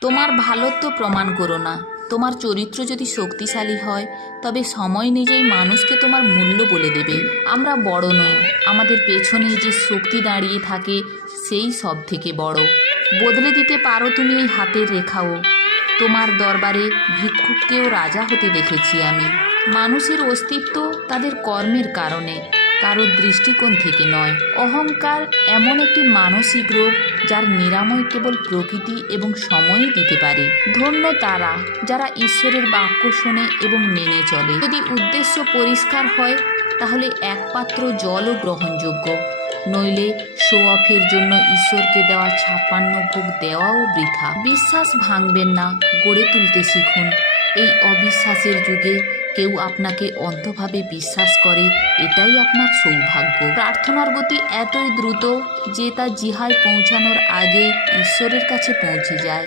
তোমার ভালোত্ব প্রমাণ করো না। তোমার চরিত্র যদি শক্তিশালী হয়, তবে সময় নিজেই মানুষকে তোমার মূল্য বলে দেবে। আমরা বড় নই, আমাদের পেছনে যে শক্তি দাঁড়িয়ে থাকে, সেই সব থেকে বড়। বদলে দিতে পারো তুমি এই হাতের রেখাও। তোমার দরবারে ভিক্ষুককেও রাজা হতে দেখেছি আমি। মানুষের অস্তিত্ব তাদের কর্মের কারণে। কারও দৃষ্টিকোণ থেকে নয়। অহংকার এমন একটি মানসিক রোগ যার নিরাময় কেবল প্রকৃতি এবং সময়ই দিতে পারে। ধন্য তারা যারা ঈশ্বরের বাক্য শোনে এবং মেনে চলে। যদি উদ্দেশ্য পরিষ্কার হয়, তাহলে একপাত্র জলও গ্রহণযোগ্য। নইলে শো অফের জন্য ঈশ্বরকে দেওয়া ছাপ্পান্ন ভোগ দেওয়াও বৃথা। বিশ্বাস ভাঙবেন না, গড়ে তুলতে শিখুন। এই অবিশ্বাসের যুগে কেউ আপনাকে অন্ধভাবে বিশ্বাস করে, এটাই আপনার সৌভাগ্য। প্রার্থনার গতি এতই দ্রুত যে তা জিহায় পৌঁছানোর আগে ঈশ্বরের কাছে পৌঁছে যায়।